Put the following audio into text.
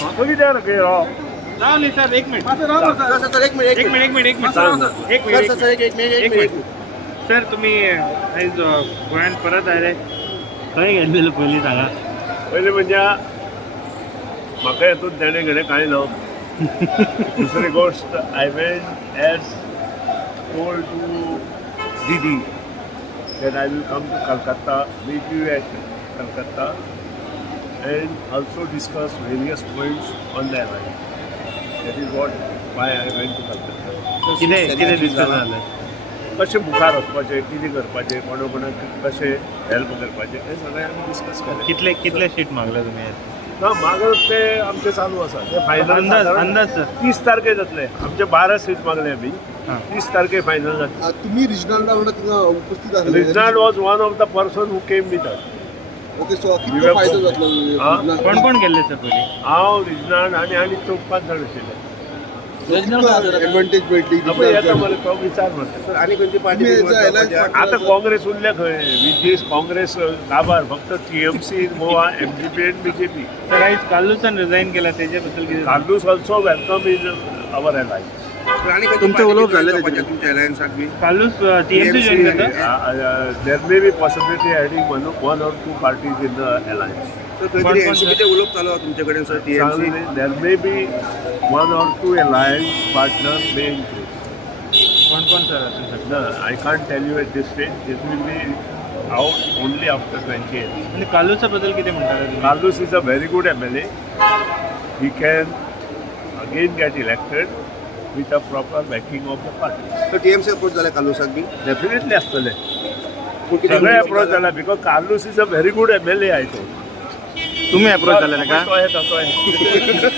म्हाका कित्याक नकळो रावली सर एक मिनिट सर एक मिनिट एक मिनिट एक मिनिट एक मिनिट सांग. एक सर मिनिट सर सर एक मिनिट एक मिनिट सर तुम्ही आयज गोंयांत परत आयले खंय गेल्लेलो पयलीं सांगा पयलीं म्हणजे म्हाका हेतून तेणे घडे कांय ना दुसरी गोश्ट I went as told to दीदी that I will come to Calcutta, meet you at Calcutta and also discuss various points on the airline. That is why I went to Calcutta. कितें कितें डिस्कस जालें कशें मुखार वचपाचें कितें करपाचें कोणा कोणाक कशें हेल्प करपाचें हें सगळें आमी डिस्कस केलें. कितले सीट मागले तुम्ही ना मागप ते आमचें चालू आसा ते फायनल अंदाज सर 30 तारखे जातले आमचे 12 सीट मागले आमी हां 30 तारखे फायनल जातले. तुम्ही रिजनल राउंडात तिथं उपस्थित आहात. Regional was one of the person who came with us. Okay so किती फायदा जातलो हा? कोण कोण गेल्ले सर पयलीं हांव रिजनल आनी 4-5 जाण आशिल्ले. ऍडव्हान्टेज भेटली आपण येता मरे तो विचार म्हणटा. सर आणि कोणती पार्टी तुम्ही याचा alliance partner आता काँग्रेस उरल्या खंय विथ दीस काँग्रेस काबार फक्त TMC Goa MGP and BJP. तर आयज काल्लूसान रिजायन केला तेजे बद्दल कितें कालूस also welcome in our alliance. Sir आणि तुमचे उलोवप झाले तुमच्या अलायन्साक बी काल्लूस TMC जॉईन करता there may be possibility adding one और two parties in the alliance. Sir खंय एनसीपीचे उलोवप चालू आहा तुमचे कडेन sir TMC there may be one और two alliance partner may increase. कोण कोण सर असेल sir No, I can't tell you at this stage. It will be out only after 28. म्हणजे काल्लूसा बद्दल कितें म्हणटाले तुम्ही Carlos is a very good MLA. He can again get elected with a proper backing of the party. तर TMC approach झाला कालूसाक बी Definitely असतले. सगळे approach जाला because Carlos is a very good MLA I told. तुम्ही approach झाले ना का तो आहे.